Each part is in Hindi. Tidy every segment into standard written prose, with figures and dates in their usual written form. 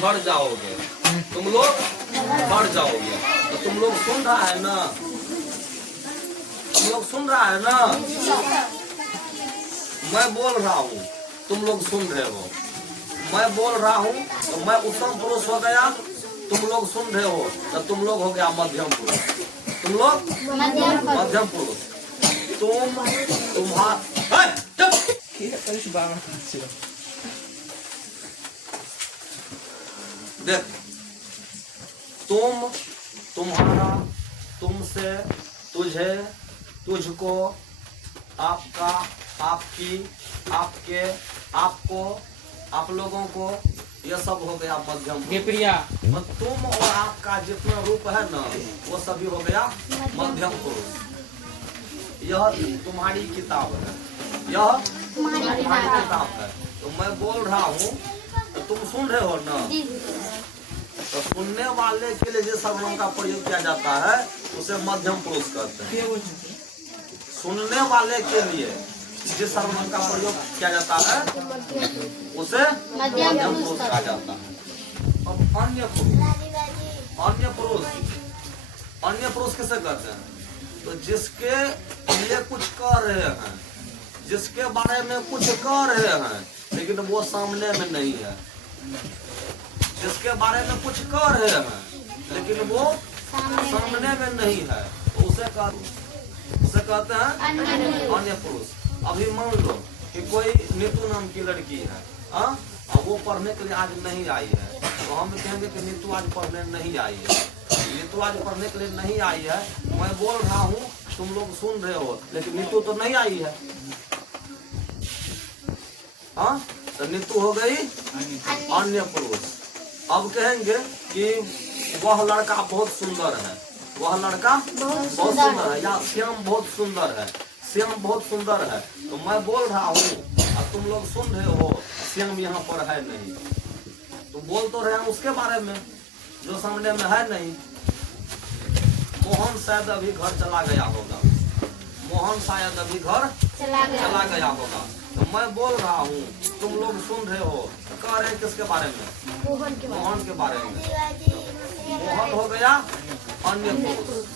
बढ़ जाओगे, तुम लोग बढ़ जाओगे। तो तुम लोग सुन रहा है ना, तुम लोग सुन रहा है ना, मैं बोल रहा हूँ तुम लोग सुन रहे हो, मैं बोल रहा हूँ तो मैं उत्तम पुरुष हो गया, तुम लोग सुन रहे हो तो तुम लोग हो गया मध्यम पुरुष, तुम लोग मध्यम पुरुष। तुम तुम्हारा देख, तुम, तुम्हारा, तुमसे, तुझे, तुझको, आपका, आपकी, आपके, आपको, आप लोगों को, यह सब हो गया मध्यम पुरुष। तुम और आपका जितना रूप है ना वो सभी हो गया मध्यम पुरुष। यह तुम्हारी किताब है, यह तुम्हारी किताब है। तो मैं बोल रहा हूँ तो तुम सुन रहे हो ना, तो सुनने वाले के लिए जिस शब्दों का प्रयोग किया जाता है उसे मध्यम पुरुष कहते हैं। सुनने वाले के लिए जिस शब्दों का प्रयोग किया जाता है उसे मध्यम पुरुष कहा जाता है। अब अन्य पुरुष, अन्य पुरुष किसे कहते हैं? तो जिसके लिए कुछ कह रहे हैं, जिसके बारे में कुछ कह रहे हैं लेकिन वो सामने में नहीं है, जिसके बारे में कुछ कह रहे हैं लेकिन वो सामने में नहीं है, तो उसे कहते हैं अन्य पुरुष। अभी मान लो कि कोई नीतू नाम की लड़की है, अब वो पढ़ने के लिए आज नहीं आई है, तो हम कहेंगे कि नीतू आज पढ़ने नहीं आई है, नीतू आज पढ़ने के लिए नहीं आई है। मैं बोल रहा हूँ तुम लोग सुन रहे हो लेकिन नीतू तो नहीं आई है, तो नीतू हो गई अन्य पुरुष। अब कहेंगे कि वह लड़का बहुत सुंदर है, वह लड़का बहुत सुंदर है, या श्याम बहुत सुंदर है, श्याम बहुत सुंदर है। तो मैं बोल रहा हूँ और तुम लोग सुन रहे हो श्याम यहाँ पर है नहीं, तो बोल तो रहे हैं उसके बारे में जो सामने में है नहीं। मोहन शायद अभी घर चला गया होगा, मोहन शायद अभी घर चला गया होगा। तो मैं बोल रहा हूँ तुम लोग सुन रहे हो, कह रहे हैं किसके बारे में? मोहन के बारे में। मोहन हो गया अन्य पुरुष,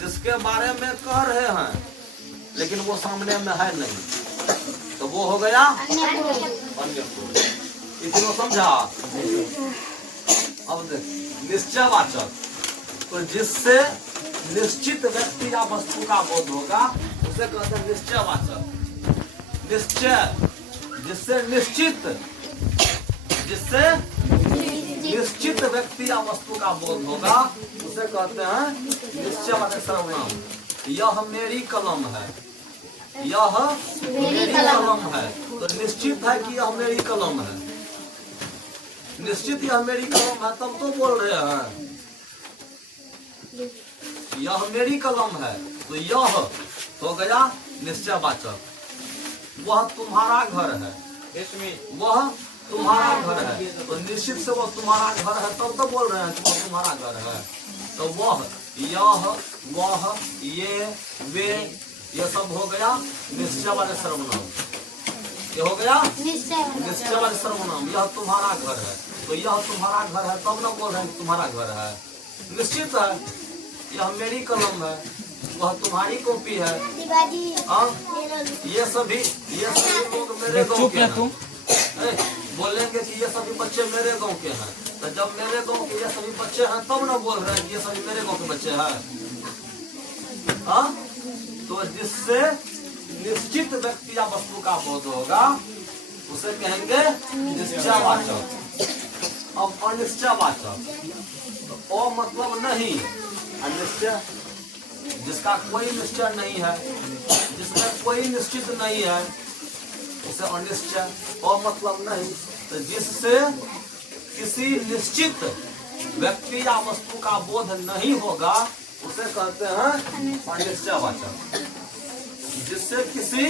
जिसके बारे में कह रहे हैं लेकिन वो सामने में है नहीं, तो वो हो गया अन्य पुरुष। इतना समझा? अब देख, निश्चयवाचक, तो जिससे निश्चित व्यक्ति या वस्तु का बोध होगा उसे कहते हैं निश्चयवाचक। निश्चय, जिससे निश्चित व्यक्ति या वस्तु का बोध होगा उसे कहते हैं निश्चयवाचक सर्वनाम। यह मेरी कलम है, यह मेरी कलम है, तो निश्चित है कि यह मेरी कलम है, निश्चित यह मेरी कलम है, तब तो बोल रहे हैं यह मेरी कलम है, तो यह हो गया निश्चयवाचक। वह तुम्हारा घर है, वह तुम्हारा घर है, तो निश्चित से वह तुम्हारा घर है, तब तो बोल रहे हैं कि वह तुम्हारा घर है। तो वह, यह, वह, ये, वे, यह सब हो गया निश्चयवाचक सर्वनाम। ये हो गया निश्चयवाचक सर्वनाम। यह तुम्हारा घर है, तो यह तुम्हारा घर है, तब न बोल रहे हैं कि तुम्हारा घर है, निश्चित है। यह मेरी कलम है, वह तुम्हारी कॉपी है। ये सभी लोग मेरे गाँव के हैं। बोलेंगे कि ये सभी बच्चे मेरे गांव के हैं, तो जब मेरे गांव के ये सभी बच्चे हैं तब ना बोल रहे हैं कि ये सभी मेरे गांव के बच्चे हैं। तो जिससे निश्चित व्यक्ति या वस्तु का बोध होगा उसे कहेंगे निश्चयवाचक। अब अनिश्चयवाचक, तो ओ मतलब नहीं, अनिश्चय, जिसका कोई निश्चय नहीं है, जिसमें कोई निश्चित नहीं है उसे अनिश्चय। और मतलब नहीं, तो जिससे किसी निश्चित व्यक्ति या वस्तु का बोध नहीं होगा उसे कहते हैं अनिश्चयवाचक। जिससे किसी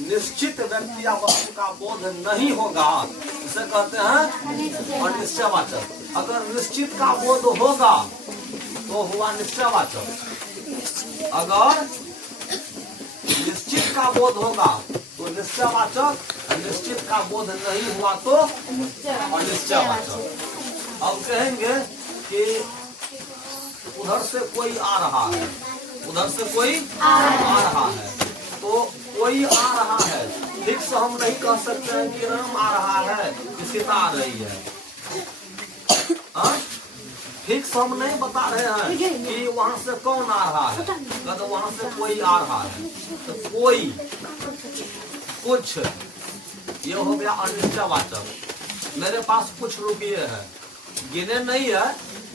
निश्चित व्यक्ति या वस्तु का बोध नहीं होगा उसे कहते हैं अनिश्चयवाचक। अगर निश्चित का बोध होगा तो हुआ निश्चयवाचक, अगर निश्चित का बोध होगा तो वो निश्चयवाचक, निश्चित का बोध नहीं हुआ तो अनिश्चयवाचक। अब कहेंगे कि उधर से कोई आ रहा है, उधर से कोई आ रहा है, तो कोई आ रहा है, फिक्स हम नहीं कह सकते हैं कि राम आ रहा है कि सीता आ रही है। फिक्स हम नहीं बता रहे हैं कि वहाँ से कौन आ रहा है, तो वहाँ से कोई आ रहा है, तो कोई, कुछ, ये हो गया अनिश्चयवाचक। मेरे पास कुछ रुपये है, गिने नहीं है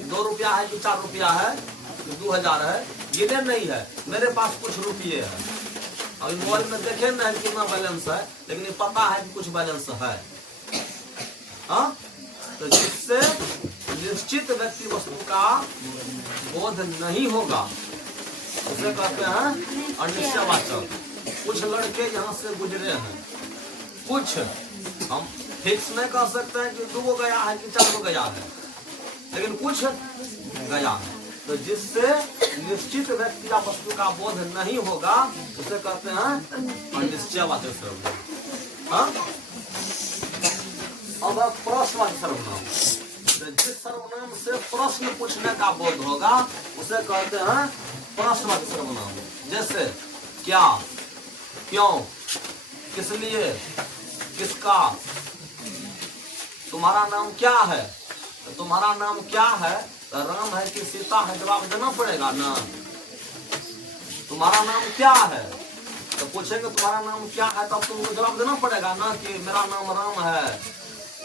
2 रुपया है कि 4 रुपया है कि 2000 है, गिने नहीं है, मेरे पास कुछ रुपये है। अभी मोबाइल में देखे ना कितना बैलेंस है, लेकिन ये पता है कि कुछ बैलेंस है। हाँ, तो जिससे निश्चित व्यक्ति वस्तु का बोध नहीं होगा उसे कहते हैं अनिश्चयवाचक। कुछ लड़के यहाँ से गुजरे हैं, कुछ हम फिक्स नहीं कह सकते हैं कि 2 गया है कि 4 गया है, लेकिन कुछ गया है। तो जिससे निश्चित व्यक्ति या वस्तु का बोध नहीं होगा उसे कहते हैं अनिश्चयवाचक सर्वनाम। हाँ, अब प्रश्नवाचक सर्वनाम, जिस सर्वनाम से प्रश्न पूछने का बोध होगा उसे कहते हैं प्रश्नवाचक सर्वनाम। जैसे क्या, क्यों, किस लिए, किसका, तुम्हारा नाम क्या है, तो तुम्हारा नाम क्या है, तो राम है कि सीता है, जवाब देना पड़ेगा ना। तुम्हारा नाम क्या है, तो पूछेंगे तुम्हारा नाम क्या है, तब तुमको जवाब देना पड़ेगा ना कि मेरा नाम राम है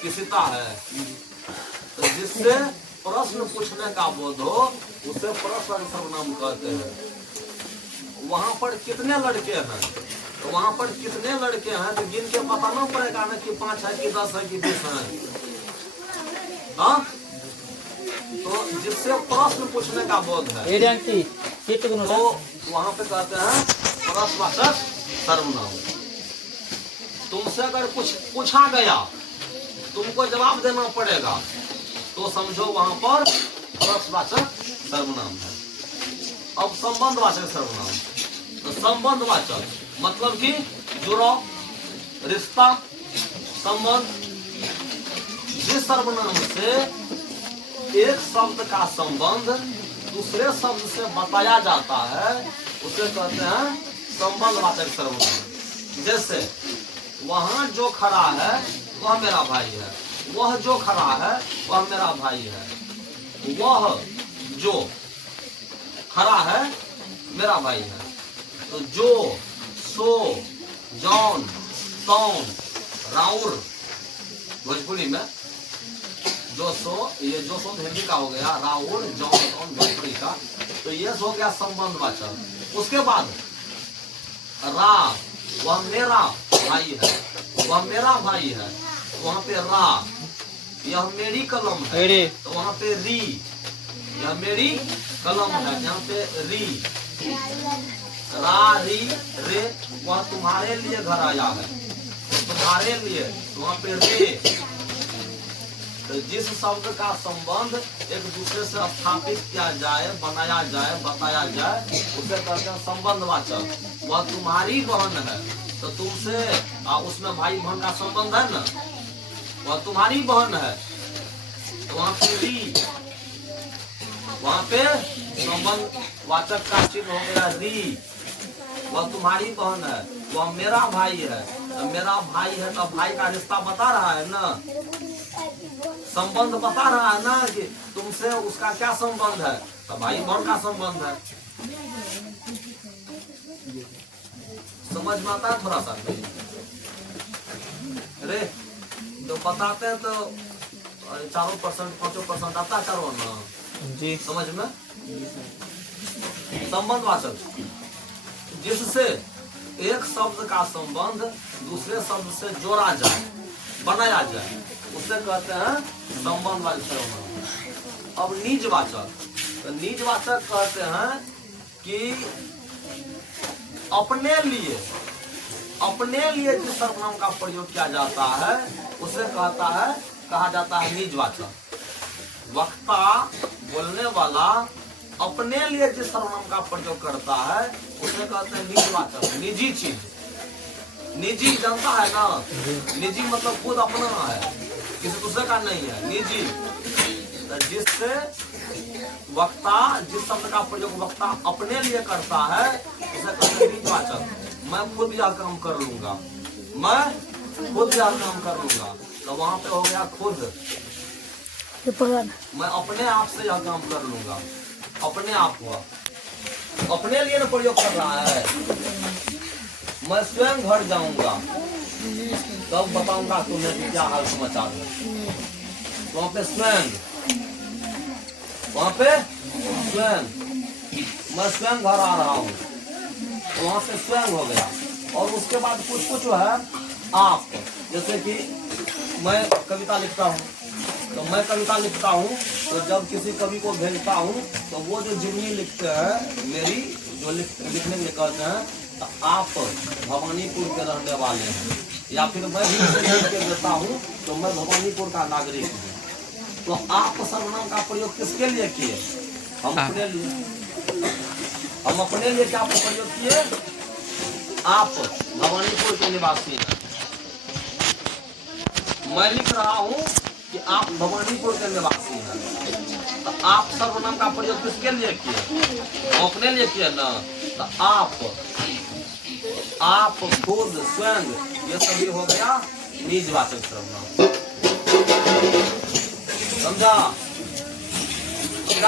कि सीता है। तो जिससे प्रश्न पूछने का बोध हो उसे प्रश्न सर्वनाम कहते हैं। वहाँ पर कितने लड़के हैं, तो वहाँ पर कितने लड़के हैं तो गिन के पता ना पड़ेगा ना कि 5 है कि 10 है कि 20 है। हाँ, तो जिससे प्रश्न पूछने का बोध है तो वहाँ पे कहते हैं प्रश्नवाचक सर्वनाम। तुमसे अगर कुछ पूछा गया तुमको जवाब देना पड़ेगा तो समझो वहाँ पर प्रश्नवाचक सर्वनाम है। अब संबंधवाचक सर्वनाम, तो संबंधवाचक मतलब कि जुड़ाव, रिश्ता, संबंध। जिस सर्वनाम से एक शब्द का संबंध दूसरे शब्द से बताया जाता है उसे कहते हैं संबंधवाचक सर्वनाम। जैसे वहाँ जो खड़ा है वह मेरा भाई है, वह जो खड़ा है वह मेरा भाई है, वह जो खड़ा है मेरा भाई है। तो जो, सो, जौन, तौन, राउर भोजपुरी में, जो सो, ये जो सो हिंदी का हो गया, राउर, जौन, तौन भोजपुरी का, तो ये हो गया संबंधवाचक। उसके बाद रा, वह मेरा भाई है, वह मेरा भाई है, वहाँ पे रा, यह मेरी कलम है, तो वहाँ पे री, यह मेरी कलम है, यहाँ पे री, रा, री, रे, वह तुम्हारे लिए घर आया है, तुम्हारे लिए, तो वहाँ पे रे। तो जिस शब्द का संबंध एक दूसरे से स्थापित किया जाए, बनाया जाए, बताया जाए उसे कहते हैं संबंधवाचक। वह तुम्हारी बहन है तो तुमसे उसमें भाई बहन का संबंध है ना, वह तुम्हारी बहन है तो वहाँ पे री, वहाँ पे संबंध वाचक का चिन्ह हो गया री। वह तुम्हारी बहन है, वह मेरा भाई है, तो मेरा भाई है तो भाई का रिश्ता बता रहा है ना, संबंध बता रहा है ना कि तुमसे उसका क्या संबंध है, तो भाई बहन का संबंध है। समझ में आता है थोड़ा सा? अरे जो बताते हैं तो 4% 5% आता है, चारों ना जी समझ में। संबंधवाचक जिससे एक शब्द का संबंध दूसरे शब्द से जोड़ा जाए, बनाया जाए उसे कहते हैं संबंधवाचक सर्वनाम। अब निजवाचक, तो निजवाचक कहते हैं कि अपने लिए जिस सर्वनाम का प्रयोग किया जाता है उसे कहा जाता है निजवाचक। वक्ता, बोलने वाला अपने लिए जिस सर्वनाम का प्रयोग करता है उसे कहते हैं निजवाचक, निजी चीज। निजी जानता है ना, निजी मतलब खुद अपना है, किसी दूसरे का नहीं है। निजी जिससे वक्ता, जिस शब्द का प्रयोग वक्ता अपने लिए करता है उसे कहते हैं निजवाचक। मैं खुद यह काम कर लूंगा, मैं खुद यह काम कर लूंगा, तो वहां पे हो गया खुद। मैं अपने आप से यह काम कर लूंगा, अपने आप हुआ, अपने लिए ना प्रयोग कर रहा है। मैं स्वयं घर जाऊंगा तब बताऊंगा तुम्हें क्या हाल समाचार है। वहां पे स्वयं, वहां पे स्वयं, मैं स्वयं घर आ रहा हूँ, वहां से स्वयं हो गया। और उसके बाद कुछ कुछ है आप, जैसे कि मैं कविता लिखता हूँ, तो मैं कविता लिखता हूँ तो जब किसी कवि को भेजता हूँ तो वो जो जिम्नी लिखते हैं, मेरी जो लिखने में कहते हैं तो आप भवानीपुर के रहने वाले हैं, या फिर मैं भी लिख के देता हूँ तो मैं भवानीपुर का नागरिक हूँ। तो आप सर्वनाम का प्रयोग किसके लिए किए? हम अपने लिए। हम अपने लिए क्या प्रयोग किए? आप भवानीपुर के निवासी हैं। मैं लिख रहा हूँ कि आप भवानीपुर के निवासी हैं, तो आप सर्वनाम का प्रयोग किसके लिए किए? हम अपने लिए किए ना। तो आप खुद स्वयं, ये सभी हो गया निजवाचक सर्वनाम। समझा?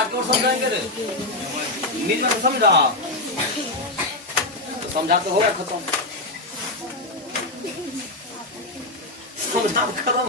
क्यों समझाएंगे रे? निजवाचक समझा? तो समझा तो हो गया, खत्म। समझा खत्म।